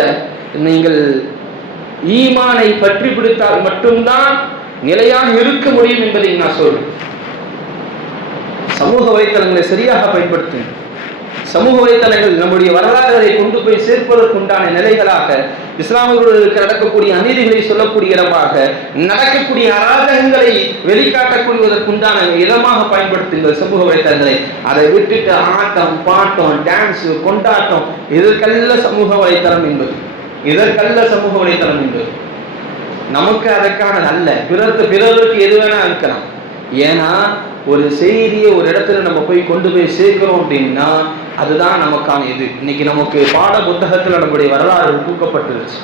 நீங்கள் ஈமானை பற்றி பிடித்தால் மட்டும்தான் நிலையாக இருக்க முடியும் என்பதை நான் சொல்றேன். சமூக வலைத்தளங்களை சரியாக பயன்படுத்தும். சமூக வலைத்தளங்கள் நம்முடைய வரலாறுகளை கொண்டு போய் சேர்ப்பதற்குண்டான நிலைகளாக, இஸ்லாமியர்களுக்கு நடக்கக்கூடிய அநீதிகளை சொல்லக்கூடிய இடமாக, நடக்கக்கூடிய அராஜகங்களை வெளிக்காட்டக்கூடியதற்குண்டான இடமாக பயன்படுத்துங்கள் சமூக வலைத்தளங்களை. அதை விட்டுட்டு ஆட்டம் பாட்டம் டான்ஸ் கொண்டாட்டம் இதற்கல்ல சமூக வலைத்தளம் என்பது, இதற்கல்ல சமூக வலைத்தளம் என்பது. நமக்கு அதற்கான அல்ல, பிறருக்கு எது வேணா இருக்கலாம். ஏன்னா ஒரு செய்தியை ஒரு இடத்துல நம்ம போய் கொண்டு போய் சேர்க்கிறோம் அப்படின்னா அதுதான் நமக்கான இது. இன்னைக்கு நமக்கு பாட புத்தகத்துல நம்முடைய வரலாறு தூக்கப்பட்டுருச்சு.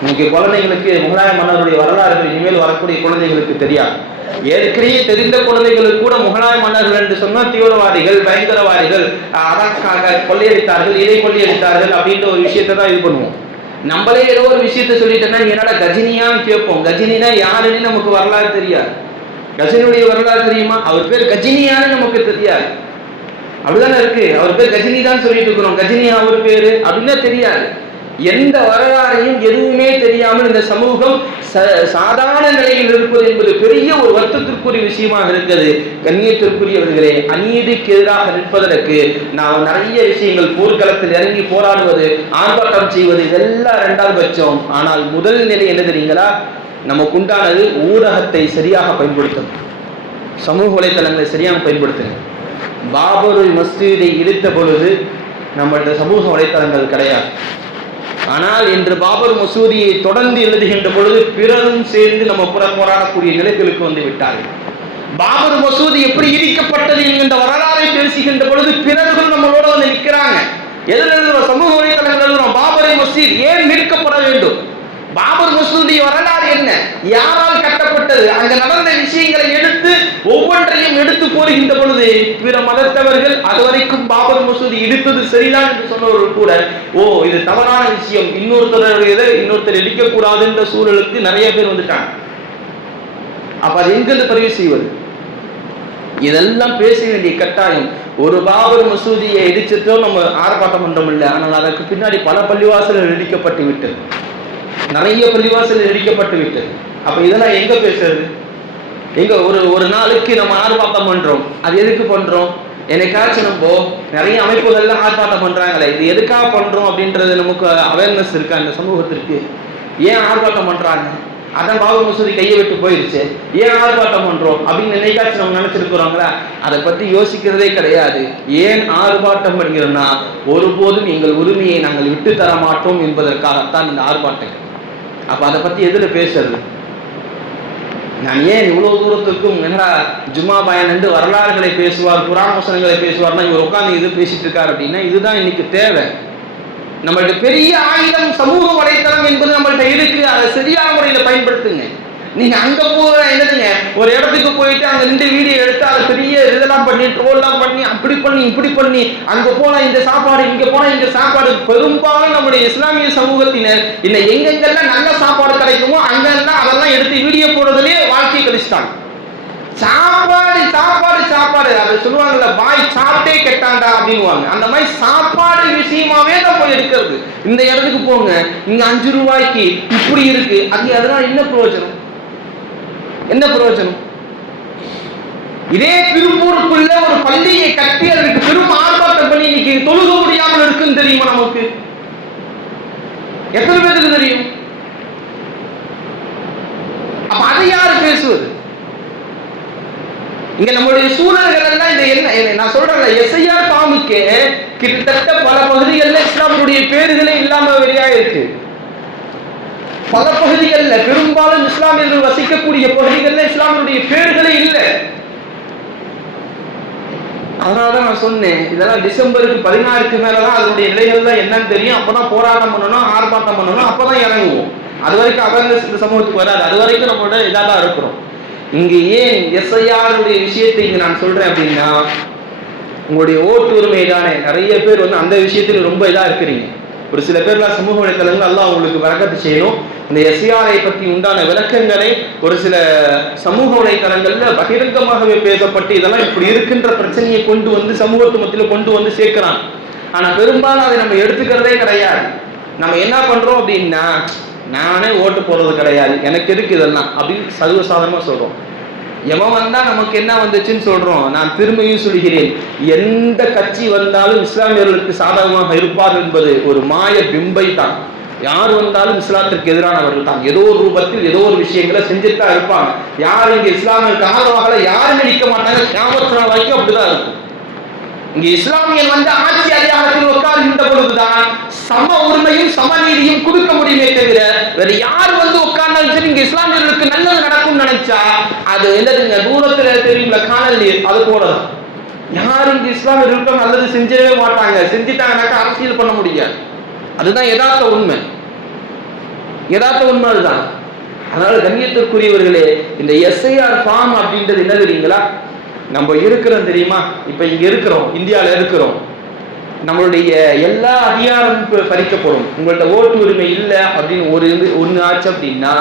இன்னைக்கு குழந்தைகளுக்கு முகலாய மன்னருடைய வரலாறுகள் இனிமேல் வரக்கூடிய குழந்தைகளுக்கு தெரியாது. ஏற்கனவே தெரிந்த குழந்தைகளுக்கு கூட முகலாய மன்னர்கள் என்று சொன்னா தீவிரவாதிகள், பயங்கரவாதிகள், அதற்காக கொள்ளையடித்தார்கள், இதை கொள்ளையடித்தார்கள் அப்படின்ற ஒரு விஷயத்தை தான் இது பண்ணுவோம். நம்மளே ஏதோ ஒரு விஷயத்த சொல்லிட்டோம்னா என்னடா கஜினியான்னு கேட்போம். கஜினினா யாருன்னு நமக்கு வரலாறு தெரியாது. கஜினியுடைய வரலாறு தெரியுமா? அவர் பேர் கஜினியான்னு நமக்கு தெரியாது. அப்படிதானே இருக்கு. அவர் பேர் கஜினி தான் சொல்லிட்டு இருக்கிறோம். கஜினி அவர் பேரு அப்படின்னா தெரியாது. எந்த வரலாறையும் எதுவுமே தெரியாமல் இந்த சமூகம் சாதாரண நிலையில் இருப்பது என்பது பெரிய ஒரு வருத்தத்திற்குரிய விஷயமாக இருக்கிறது. கண்ணியத்திற்குரியவர்களே, அநீதிக்கு எதிராக நிற்பதற்கு நாம் நிறைய விஷயங்கள், போர்க்களத்தில் இறங்கி போராடுவது, ஆர்ப்பாட்டம் செய்வது, இதெல்லாம் 2ஆவது பட்சம். ஆனால் முதல் நிலை என்ன தெரியுங்களா? நமக்கு உண்டானது ஊடகத்தை சரியாக பயன்படுத்தணும், சமூக வலைத்தளங்களை சரியாக பயன்படுத்தணும். பாபருல் மஸ்ஜிதை இடித்த பொழுது நம்மளோட சமூக வலைத்தளங்கள் கிடையாது. ஆனால் இன்று பாபர் மசூதியை தொடர்ந்து எழுதுகின்ற பொழுது பிறரும் சேர்ந்து நம்ம போராடக்கூடிய நிலைகளுக்கு வந்து விட்டார்கள். பாபர் மசூதி எப்படி இடிக்கப்பட்டது என்கின்ற வரலாறை பேசுகின்ற பொழுது பிறர்கள் நம்மளோட வந்து நிற்கிறாங்க. எதில் எழுதுறோம்? சமூக வலைத்தளங்கள் எழுதுறோம். பாபரை மசூதி ஏன் மீட்கப்பட வேண்டும்? பாபர் மசூதி வரலாறு என்ன? யாரால் கட்டப்பட்டது? அங்க நடந்த விஷயங்களை எடுத்து ஒவ்வொன்றையும் எடுத்து போடுகின்ற பொழுது பிற மதத்தவர்கள் அதுவரைக்கும் பாபர் மசூதி இடித்தது சரிதான் என்று சொன்னவர்கள் கூட இது தவறான விஷயம், இன்னொருத்தர் இடிக்கக்கூடாது என்ற சூழலுக்கு நிறைய பேர் வந்துட்டாங்க. அப்ப அது எங்கிருந்து பதிவு செய்வது? இதெல்லாம் பேச வேண்டிய கட்டாயம். ஒரு பாபர் மசூதியை இடிச்சிட்டோம், நம்ம ஆர்ப்பாட்டம் பண்றோம் இல்லை, ஆனால் அதற்கு பின்னாடி பல பள்ளிவாசல்கள் இடிக்கப்பட்டு விட்டது, நிறைய பள்ளிவாசல் இடிக்கப்பட்டு விட்டது. அப்ப இதெல்லாம் எங்க பேசுறது? எங்க ஒரு நாளுக்கு நம்ம ஆர்ப்பாட்டம் பண்றோம், அது எதுக்கு பண்றோம்? என்னைக்காச்சும் நம்ம நிறைய அமைப்புகள்லாம் ஆர்ப்பாட்டம் பண்றாங்களே, இது எதுக்காக பண்றோம் அப்படின்றது நமக்கு அவேர்னஸ் இருக்கா? அந்த சமூகத்திற்கு ஏன் ஆர்ப்பாட்டம் பண்றாங்க? அதான் பாபர் மசூதி கையை விட்டு போயிருச்சு, ஏன் ஆர்ப்பாட்டம் பண்றோம் அப்படின்னு என்னைக்காச்சும் நம்ம நினைச்சிருக்கிறோங்களா? அதை பத்தி யோசிக்கிறதே கிடையாது. ஏன் ஆர்ப்பாட்டம் பண்ணுகிறோம்னா, ஒருபோதும் எங்கள் உரிமையை நாங்கள் விட்டு தர மாட்டோம் என்பதற்காகத்தான் இந்த ஆர்ப்பாட்டம். அப்ப அதை பத்தி எதுல பேசுறது? நான் ஏன் இவ்வளவு தூரத்துக்கும் என்னடா ஜும்மா பயன் என்று வரலாறுகளை பேசுவார், குர்ஆன் வசனங்களை பேசுவார்னா இவர் உட்கார்ந்து இது பேசிட்டு இருக்காரு அப்படின்னா இதுதான் இன்னைக்கு தேவை. நம்மள்ட்ட பெரிய ஆயுதம் சமூக வலைத்தளம் என்பது நம்மள்ட்ட இருக்கு. அதை சரியான முறையில் பயன்படுத்துங்க. நீங்க அங்க போற என்னதுங்க, ஒரு இடத்துக்கு போயிட்டு அங்க 2 வீடியோ எடுத்து அதை பெரிய இதெல்லாம் பண்ணி ட்ரோல்லாம் பண்ணி அப்படி பண்ணி இப்படி பண்ணி அங்க போனா இந்த சாப்பாடு, இங்க போனா இந்த சாப்பாடு. பெரும்பாலும் நம்முடைய இஸ்லாமிய சமூகத்தினர் இன்ன எங்கெங்கெல்லாம் நல்ல சாப்பாடு கிடைக்குமோ அங்கெல்லாம் அதெல்லாம் எடுத்து வீடியோ போடுறதுலயே வாழ்க்கையை கழிச்சிட்டாங்க. சாப்பாடு சாப்பாடு சாப்பாடு, அதை சொல்லுவாங்கல்ல, வாய் சாப்பிட்டே கெட்டாண்டா அப்படின்வாங்க. அந்த மாதிரி சாப்பாடு விஷயமாவே தான் போய் எடுக்கிறது. இந்த இடத்துக்கு போங்க, இங்க 5 ரூபாய்க்கு இப்படி இருக்கு, அது அதெல்லாம் என்ன பிரயோஜனம்? என்ன பிரயோஜனம்? இதே திருப்பூருக்குள்ள ஒரு பள்ளியை கட்டி அதற்கு பெரும் ஆர்ப்பாட்டம் பண்ணி இன்னைக்கு தொழுக முடியாமல் இருக்குன்னு தெரியுமா நமக்கு? எத்தனை பேருக்கு தெரியும்? அப்ப அதை யாரு பேசுவது? இங்க நம்மளுடைய சூழல்கள் எல்லாம் இந்த என்ன நான் சொல்றேன், எஸ்ஐஆர் ஃபார்முக்கு கிட்டத்தட்ட பல பகுதிகளில் இஸ்லாமுடைய பேர்களே இல்லாம வெளியா இருக்கு. பல பகுதிகளில், பெரும்பாலும் இஸ்லாமியர்கள் வசிக்கக்கூடிய பகுதிகளில் இஸ்லாமியருடைய பேர்களே இல்லை. அதனாலதான் நான் சொன்னேன், இதெல்லாம் டிசம்பருக்கு 16க்கு மேலதான் அதனுடைய நிலைகள் தான் என்னன்னு தெரியும். அப்பதான் போராட்டம் பண்ணணும், ஆர்ப்பாட்டம் பண்ணணும், அப்பதான் இறங்குவோம். அது வரைக்கும் அவேர்னஸ் இந்த சமூகத்துக்கு வராது. அது வரைக்கும் நம்மளோட இதாக தான் இருக்கிறோம். இங்க ஏன் எஸ்ஐஆருடைய விஷயத்தை இங்க நான் சொல்றேன் அப்படின்னா, உங்களுடைய ஓட்டு உரிமை தானே. நிறைய பேர் அந்த விஷயத்துல ரொம்ப இதா இருக்கிறீங்க. ஒரு சில பேர்லாம் சமூக வலைத்தளங்கள் அல்லாஹ் உங்களுக்கு வரக்கத்து செய்யணும். இந்த எஸ்ஐஆரை பற்றி உண்டான விளக்கங்களை ஒரு சில சமூக வலைத்தளங்கள்ல பகிரங்கமாகவே பேசப்பட்டு இதெல்லாம் இப்படி இருக்கின்ற பிரச்சனையை கொண்டு வந்து சமூகத்து மத்தியில் கொண்டு வந்து சேர்க்கிறான். ஆனா பெரும்பாலும் அதை நம்ம எடுத்துக்கிறதே கிடையாது. நம்ம என்ன பண்றோம் அப்படின்னா, நானே ஓட்டு போடுறது கிடையாது, எனக்கு எதுக்கு இதெல்லாம் அப்படின்னு சர்வசாதாரணமா சொல்றோம். எவன் வந்தா நமக்கு என்ன வந்துச்சுன்னு சொல்றோம். நான் திரும்பியும் சொல்கிறேன், எந்த கட்சி வந்தாலும் இஸ்லாமியர்களுக்கு சாதகமாக இருப்பார் என்பது ஒரு மாய பிம்பை தான். யார் வந்தாலும் இஸ்லாத்திற்கு எதிரானவர்கள் தான். ஏதோ ஒரு ரூபத்தில் ஏதோ ஒரு விஷயங்களை செஞ்சுதான் இருப்பாங்க. யார் இங்க இஸ்லாமியருக்கு ஆதரவாக யாருமே நிற்க மாட்டாங்க. கியாமத் நாள் வரைக்கும் அப்படிதான் இருக்கும். இங்க இஸ்லாமியன் ஆட்சி அதிகாரத்தில் உட்கார்கின்ற பொழுதுதான் சம உரிமையும் சமநீதியும் கொடுக்க முடியுமே தவிர வேற யார் உட்கார்ந்தாலும் சரி இங்க இஸ்லாமியர்களுக்கு நல்லது நடக்கும் நினைச்சா அது என்னதுங்க, தூரத்துல தெரியுங்களா காணல் நீர், அது போலதான். யாரும் இங்க இஸ்லாமியர்களுக்கு நல்லது செஞ்சவே மாட்டாங்க. செஞ்சுட்டாங்கன்னாக்கா அரசியல் பண்ண முடியாது. அதுதான் யதார்த்த உண்மை. யதார்த்த உண்மை அதுதான். அதனால கண்ணியத்திற்குரியவர்களே, இந்த எஸ்ஐஆர் ஃபார்ம் அப்படின்றது என்ன தெரியுங்களா? நம்ம இருக்கிறோம் தெரியுமா? இப்ப இங்க இருக்கிறோம், இந்தியாவில இருக்கிறோம், நம்மளுடைய எல்லா அதிகாரமும் பறிக்கப்படும். உங்கள்ட்ட ஓட்டு உரிமை இல்லை அப்படின்னு ஒண்ணு ஆச்சு அப்படின்னா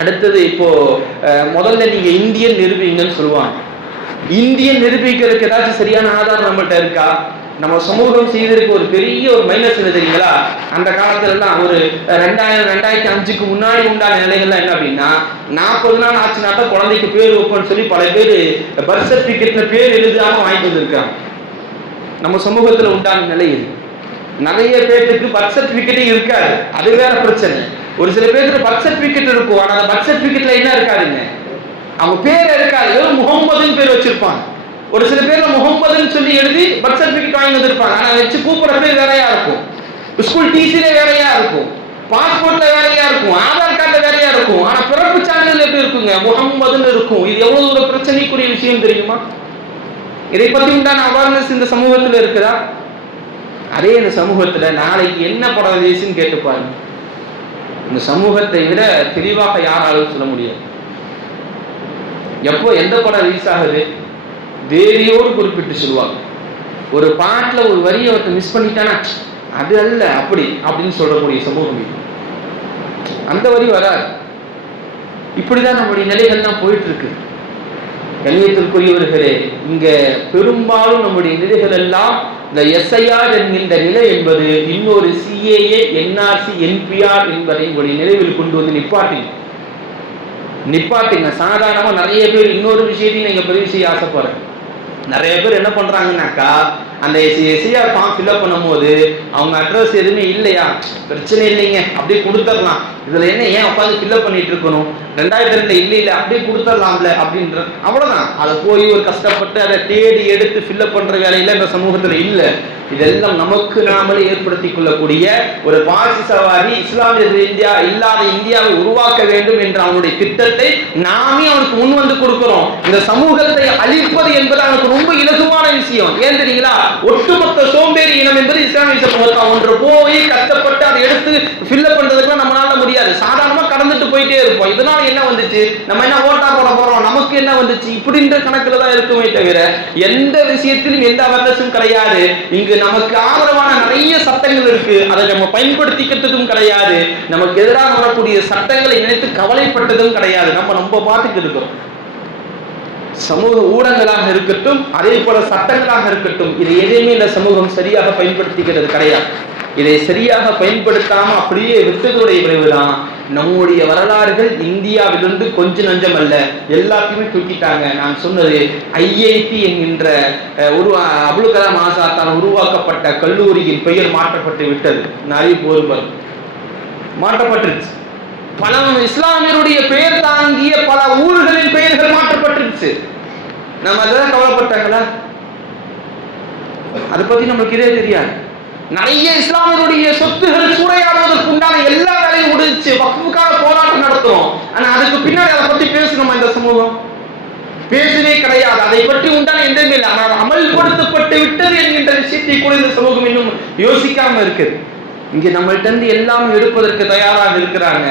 அடுத்தது இப்போ முதல்ல நீங்க இந்தியன் நிரூபிங்கன்னு சொல்லுவாங்க. இந்தியன் நிரூபிக்கிறதுக்கு ஏதாச்சும் சரியான ஆதாரம் நம்மள்ட்ட இருக்கா? நம்ம சமூகம் செய்திருக்க ஒரு பெரிய ஒரு மைனஸ் என்ன தெரியுங்களா? அந்த காலத்துல எல்லாம் ஒரு 2000-2005க்கு முன்னாடி உண்டான நிலைகள்லாம் என்ன அப்படின்னா, 40 நாள் ஆச்சுனாக்கா குழந்தைக்கு பேர் வைப்போம்னு சொல்லி பல பேர் பர்த் சர்டிபிகேட்ல பேர் எழுதாம வாங்கிட்டு வந்திருக்காங்க. நம்ம சமூகத்துல உண்டான நிலை இது. நிறைய பேருக்கு பர்த் சர்டிபிகேட்டே இருக்காது, அது வேற பிரச்சனை. ஒரு சில பேருக்கு பர்த் சர்டிபிகேட் இருக்கும், ஆனா அந்த பர்த் சர்டிபிகேட்ல என்ன இருக்காதுங்க, அவங்க பேர் இருக்காது, முகம்மதுன்னு பேர் வச்சிருப்பாங்க. ஒரு சில பேர்ல முகம்மதுன்னு சொல்லி எழுதி பர்த் சர்டிபிகேட் வாங்கி வந்திருப்பாங்க, ஆனா வச்சு கூப்பிடுற பேர் வேறையா இருக்கும், ஸ்கூல் டிசில வேறையா இருக்கும், பாஸ்போர்ட்ல வேறையா இருக்கும், ஆதார் கார்டுல வேறையா இருக்கும், ஆனா பிறப்பு சான்றிதழ் எப்படி இருக்குங்க, முகம்மதுன்னு இருக்கும். இது எவ்வளவு ஒரு பிரச்சனைக்குரிய விஷயம் தெரியுமா? இதை பத்தி உண்டான அவேர்னஸ் இந்த சமூகத்துல இருக்குதா? அதே இந்த சமூகத்துல நாளைக்கு என்ன படம் ரிலீஸ்ன்னு கேட்டு பாருங்க. இந்த சமூகத்தை விட தெளிவாக யாராலும் சொல்ல முடியாது. எப்போ எந்த படம் ரிலீஸ் ஆகுது தேதியோடு குறிப்பிட்டு சொல்லுவாங்க. ஒரு பாட்டுல ஒரு வரியை ஒருத்தர் மிஸ் பண்ணிட்டானா அது அல்ல அப்படி அப்படின்னு சொல்லக்கூடிய சமூகம் இது. அந்த வரி வராது. இப்படிதான் நம்முடைய நிலைகள் தான் போயிட்டு இருக்கு. கண்ணியத்திற்குரியவர்களே, இங்க பெரும்பாலும் நம்முடைய நிலைகள் எல்லாம் இந்த எஸ்ஐஆர் என்கின்ற நிலை என்பது இன்னொரு சிஏஏ, என்ஆர்சி, என்பிஆர் என்பதை உங்களுடைய நிலைவில் கொண்டு வந்து நிப்பாட்டுங்க. சாதாரணமா நிறைய பேர் இன்னொரு விஷயத்தையும் நீங்க பதிவு செய்ய ஆசைப்படுறேன். நிறைய பேர் என்ன பண்றாங்கன்னாக்கா, அந்த எஸ்சிஆர் ஃபார்ம் ஃபில்அப் பண்ணும்போது அவங்க அட்ரஸ் எதுவுமே இல்லையா, பிரச்சனை இல்லைங்க அப்படியே கொடுத்துடலாம், இதுல என்ன ஏன் உட்காந்து ஃபில்அப் பண்ணிட்டு இருக்கணும், 2002 இல்லை அப்படியே கொடுத்துடலாம்ல அப்படின்ற அவ்வளவுதான். அதை போய் ஒரு கஷ்டப்பட்டு அதை தேடி எடுத்து ஃபில்அப் பண்ற வேலையில இந்த சமூகத்துல இல்ல. இதெல்லாம் நமக்கு நாமளே ஏற்படுத்திக் கொள்ளக்கூடிய ஒரு பாசிசவாதி இஸ்லாமிய இந்தியா இல்லாத இந்தியாவை உருவாக்க வேண்டும் என்ற அவனுடைய திட்டத்தை நாமே அவனுக்கு முன் வந்து கொடுக்கிறோம். இந்த சமூகத்தை அழிப்பது என்பது அவனுக்கு ரொம்ப இலகுவான விஷயம். ஏன் தெரியுங்களா, ஒட்டுமொத்த சோம்பேறி இனம் என்பது இஸ்லாமிய சமூகத்தை ஒன்று போய் கஷ்டப்பட்டு அதை எடுத்து ஃபில்அப் பண்றதுக்கு நம்மளால முடியாது. சாதாரணமா கடந்துட்டு போயிட்டே இருப்போம். இதனால என்ன வந்துச்சு, நம்ம என்ன ஓட்டா போட போறோம், நமக்கு என்ன வந்துச்சு, இப்படின்ற கணக்குல தான் இருக்குமே தவிர எந்த விஷயத்திலும் எந்த அவகாசமும் கிடையாது. இங்கு நமக்கு ஆதரவான நிறைய சட்டங்கள் இருக்கு, அதை நம்ம பயன்படுத்திக்கிட்டதும் கிடையாது. நமக்கு எதிராக வரக்கூடிய சட்டங்களை நினைத்து கவலைப்பட்டதும் கிடையாது. நம்ம பார்த்துட்டு இருக்கோம். சமூக ஊடகங்களாக இருக்கட்டும், அதே போல சட்டங்களாக இருக்கட்டும், இது எதையுமே இந்த சமூகம் சரியாக பயன்படுத்திக்கிறது கிடையாது. இதை சரியாக பயன்படுத்தாம அப்படியே விட்டதுடைய விளைவுதான் நம்முடைய வரலாறுகள் இந்தியாவிலிருந்து கொஞ்சம் நஞ்சம் அல்ல, எல்லாத்தையுமே தூக்கிட்டாங்க. நான் சொன்னது ஐஐடி என்கின்ற ஒரு அபுல் கலாம் ஆசாத்தால் உருவாக்கப்பட்ட கல்லூரியின் பெயர் மாற்றப்பட்டு விட்டது. நிறைய போர்வல் மாற்றப்பட்டுருச்சு. பல இஸ்லாமியருடைய பெயர் தாங்கிய பல ஊர்களின் பெயர்கள் மாற்றப்பட்டுருச்சு. நம்ம அதான் கவலைப்பட்டாங்களா? அதை பத்தி நம்மளுக்கு இதே தெரியாது. நிறைய இஸ்லாமியருடைய சொத்துகள் சூறையாடுவதற்கு உண்டான எல்லா வேலையும் முடிஞ்சு வக்ஃபுக்காக போராட்டம் நடத்துறோம். ஆனா அதுக்கு பின்னாடி அதை பத்தி பேசணுமா இந்த சமூகம்? பேசவே கிடையாது. அதை பற்றி உண்டான எதுவுமே இல்லை. ஆனால் அமல்படுத்தப்பட்டு விட்டது என்கின்ற விஷயத்தை கூட இந்த சமூகம் இன்னும் யோசிக்காம இருக்குது. இங்க நம்மள்ட்ட இருந்து எல்லாம் எடுப்பதற்கு தயாராக இருக்கிறாங்க.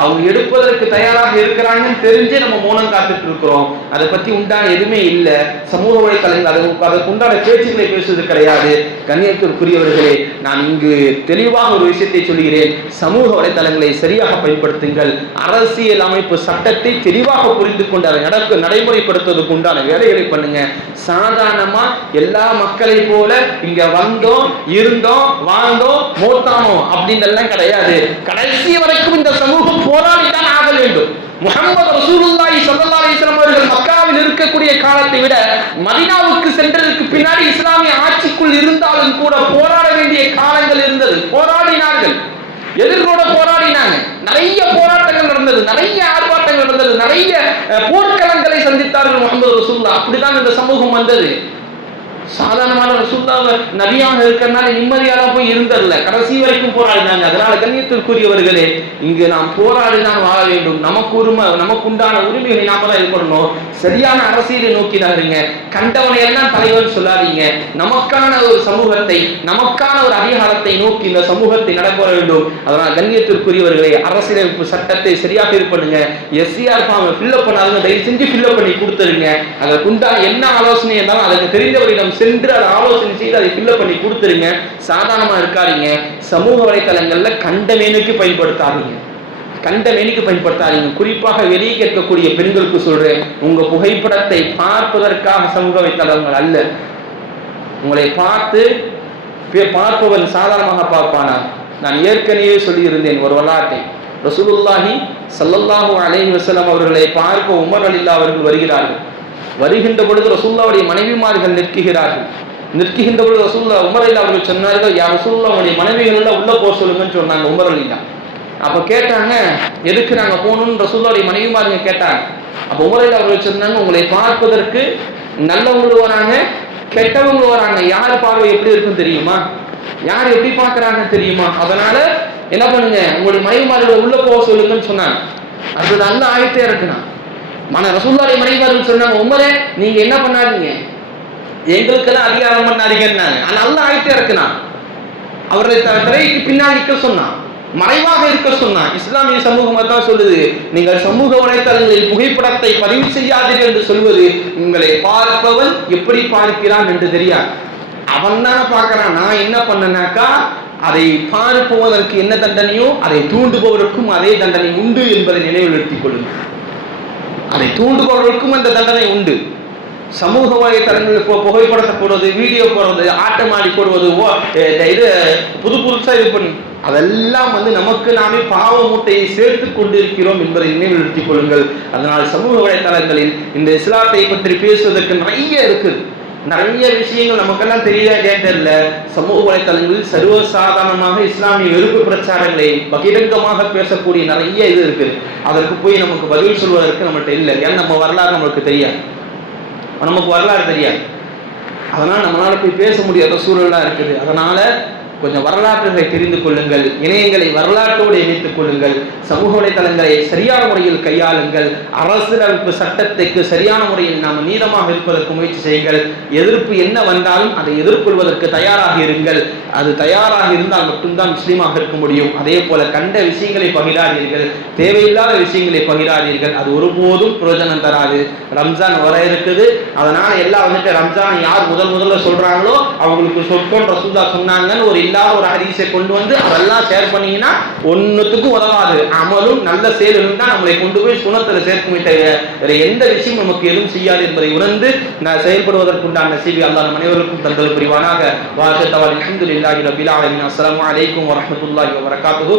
அவங்க எடுப்பதற்கு தயாராக இருக்கிறாங்கன்னு தெரிஞ்சு நம்ம மௌனம் காத்துட்டு இருக்கிறோம். அதை பத்தி உண்டான எதுவுமே இல்லை. சமூக வலைத்தளங்கள் அதற்கு உண்டான பேச்சுக்களை பேசுவது கிடையாது. கண்ணியத்திற்குரியவர்களே, நான் இங்கு தெளிவாக ஒரு விஷயத்தை சொல்கிறேன். சமூக வலைத்தளங்களை சரியாக பயன்படுத்துங்கள். அரசியல் அமைப்பு சட்டத்தை தெளிவாக புரிந்து கொண்டு அதை நடைமுறைப்படுத்துவதற்கு உண்டான வேலைகளை பண்ணுங்க. சாதாரணமா எல்லா மக்களை போல இங்க வந்தோம், இருந்தோம், வாழ்ந்தோம், மூத்தானோம் அப்படின்னு எல்லாம் கிடையாது. கடைசி வரைக்கும் இந்த சமூகம் போராடித்தான் ஆக வேண்டும். முஹம்மது ரசூலுல்லாஹி ஸல்லல்லாஹு அலைஹி வஸல்லம் அவர்கள் மக்காவில் இருக்கக்கூடிய காலத்தை விட மதீனாவுக்கு சென்றதற்கு பின்னாடி இஸ்லாமிய ஆட்சிக்குள் இருந்தாலும் கூட போராட வேண்டிய காலங்கள் இருந்தது. போராடினார்கள், எதிர்கொட போராடினாங்க. நிறைய போராட்டங்கள் நடந்தது, நிறைய ஆர்ப்பாட்டங்கள் நடந்தது, நிறைய போர்க்களங்களை சந்தித்தார்கள் முஹம்மது ரசூலுல்லாஹ். அப்படிதான் இந்த சமூகம் வந்தது. சாதாரணமான ரசூலுல்லாஹ் நபியாக இருக்கிறனால நிம்மதியாக போய் இருந்ததில்ல, கடைசி வரைக்கும் போராடினாங்க. அதனால கண்ணியத்திற்குரியவர்களே, இங்கு நாம் போராடிதான் வாழ வேண்டும். நமக்குண்டான உரிமைகளை நாம தான் இருக்கணும். சரியான அரசியலை நோக்கி நகருங்க. கண்டவனை எல்லாம் தலைவர் சொல்லாதீங்க. நமக்கான ஒரு சமூகத்தை, நமக்கான ஒரு அதிகாரத்தை நோக்கி இந்த சமூகத்தை நடக்க வேண்டும். அதனால கண்ணியத்திற்குரியவர்களே, அரசியலமைப்பு சட்டத்தை சரியாக இது பண்ணுங்க. எஸ்சிஆர் ஃபார்ம் ஃபில்அப் பண்ணாதுங்க, தயவு செஞ்சு ஃபில்அப் பண்ணி கொடுத்துருங்க. அதற்கு உண்டான என்ன ஆலோசனை இருந்தாலும் அதற்கு தெரிந்தவரிடம் சென்று அதை ஆலோசனை செய்து அதை ஃபில்அப் பண்ணி கொடுத்துருங்க. சாதாரணமா இருக்காதீங்க. சமூக வலைத்தளங்கள்ல கண்டமேனுக்கு பயன்படுத்தாதீங்க. குறிப்பாக வெளியே கேட்கக்கூடிய பெண்களுக்கு சொல்றேன், உங்க புகைப்படத்தை பார்ப்பதற்காக சமூக வலைத்தளங்கள் அல்ல. உங்களை பார்ப்பவன் சாதாரணமாக பார்ப்பானா? நான் ஏற்கனவே சொல்லியிருந்தேன் ஒரு வரலாற்றை. ரசூலுல்லாஹி ஸல்லல்லாஹு அலைஹி வஸல்லம் அவர்களை பார்க்க உமர் ரலியல்லாஹு அவர்கள் வருகிறார்கள். வருகின்ற பொழுது ரசூலுல்லாஹ்வுடைய மனைவிமார்கள் நிற்கின்ற பொழுது ரசூலுல்லாஹ் உமர் ரலியல்லாஹு அவர்கள் சொன்னார்கள், யா ரசூலுல்லாஹ், உங்களுடைய மனைவிகள் எல்லாம் உள்ள போக சொல்லுங்கன்னு சொன்னாங்க உமர் ரலியல்லாஹு. அப்ப கேட்டாங்க, எதுக்கு நாங்க போகணும்னு ரசூலுல்லாஹ்வுடைய மனைவிமாருங்க கேட்டாங்க. அப்ப உமர் ரலியல்லாஹு அவர்கள் சொன்னாங்க, உங்களை பார்ப்பதற்கு நல்லவங்களும் வராங்க, கெட்டவங்களும் வராங்க. யார் பார்வை எப்படி இருக்குன்னு தெரியுமா? யார் எப்படி பார்க்கறாங்கன்னு தெரியுமா? அதனால என்ன பண்ணுங்க, உங்களுடைய மனைவிமார்களை உள்ள போக சொல்லுங்கன்னு சொன்னாங்க. அது நல்ல ஆயத்தே இருக்குண்ணா. ரசூலுல்லாஹ்வுடைய மனைவிமார்கள் சொன்னாங்க, உமரே நீங்க என்ன பண்ணாதீங்க, எங்களுக்கெல்லாம் அதிகாரம் பண்ணாதீங்கன்னாங்க. நல்ல ஆயத்தே இருக்குண்ணா. அவர்களை திரைக்கு பின்னால் நிற்க சொன்னான், மறைவாக இருக்க சொன்னான். இஸ்லாமிய சமூகம் தான் சொல்லுது, நீங்கள் சமூக வலைத்தளங்களில் புகைப்படத்தை பதிவு செய்யாதீர்கள் என்று சொல்வது உங்களை பார்ப்பவன் எப்படி பார்க்கிறான் என்று தெரியாது. அவன் தானே பார்க்கிறான். நான் என்ன பண்ணனாக்கா, அதை பார்ப்பதற்கு என்ன தண்டனையோ அதை தூண்டுபவருக்கும் அதே தண்டனை உண்டு என்பதை நினைவில் நிறுத்திக் கொள்ளுங்கள். அதை தூண்டுபவர்களுக்கும் அந்த தண்டனை உண்டு. சமூக வலைத்தளங்களில் புகைப்படத்தை போடுவது, வீடியோ போடுறது, ஆட்டமாடி போடுவது, இது புதுசா இது பண்ணி அதெல்லாம் நமக்கு நாமே பாவ மூட்டையை சேர்த்து கொண்டிருக்கிறோம் என்பதை நினைவில் நிறுத்திக் கொள்ளுங்கள். அதனால் சமூக வலைத்தளங்களில் இந்த இஸ்லாத்தை பற்றி பேசுவதற்கு நிறைய இருக்குது. நிறைய விஷயங்கள் நமக்கெல்லாம் தெரியுதா இல்லையான்னு தெரியல. சமூக வலைத்தளங்களில் சர்வசாதாரணமாக இஸ்லாமிய வெறுப்பு பிரச்சாரங்களை பகிரங்கமாக பேசக்கூடிய நிறைய இது இருக்கு. அதற்கு போய் நமக்கு பதில் சொல்வதற்கு நம்மகிட்ட இல்லை. ஏன்னா நம்ம வரலாறு நம்மளுக்கு தெரியாது, நமக்கு வரலாறு தெரியாது. அதனால நம்மளால போய் பேச முடியாத சூழல்லாம் இருக்குது. அதனால கொஞ்சம் வரலாற்றுகளை தெரிந்து கொள்ளுங்கள், இணையங்களை வரலாற்றோடு இணைத்துக் கொள்ளுங்கள், சமூக வலைதளங்களை சரியான முறையில் கையாளுங்கள், அரசியலமைப்பு சட்டத்துக்கு சரியான முறையில் நாம் நீதமாக இருப்பதற்கு முயற்சி செய்யுங்கள். எதிர்ப்பு என்ன வந்தாலும் அதை எதிர்கொள்வதற்கு தயாராக இருங்கள். அது தயாராக இருந்தால் மட்டும்தான் முஸ்லீமாக இருக்க முடியும். அதே போல கண்ட விஷயங்களை பகிராதீர்கள், தேவையில்லாத விஷயங்களை பகிராதீர்கள். அது ஒருபோதும் பிரயோஜனம் தராது. ரம்ஜான் வர இருக்குது. அதனால எல்லாம் ரம்ஜான் யார் முதல்ல சொல்றாங்களோ அவங்களுக்கு சொற்கொள் ரசூலுல்லாஹ் சொன்னாங்கன்னு ஒரு இல்லாத ஒரு ஹதீஸை கொண்டு வந்து அதெல்லாம் ஷேர் பண்ணீங்கன்னா ஒன்னுத்துக்கும் உதவாது. அமலும் நல்ல செயலும் தான் நம்மளை கொண்டு போய் சுனத்துல சேர்க்குமே தவிர வேற எந்த விஷயம் நமக்கு எதுவும் செய்யாது என்பதை உணர்ந்து நான் செயல்படுவதற்குண்டான நசீபை அல்லாஹ் நம் அனைவருக்கும் தந்தல் புரிவானாக. அஸ்ஸலாமு அலைக்கும் வரஹ்மத்துல்லாஹி வபரகாத்துஹு.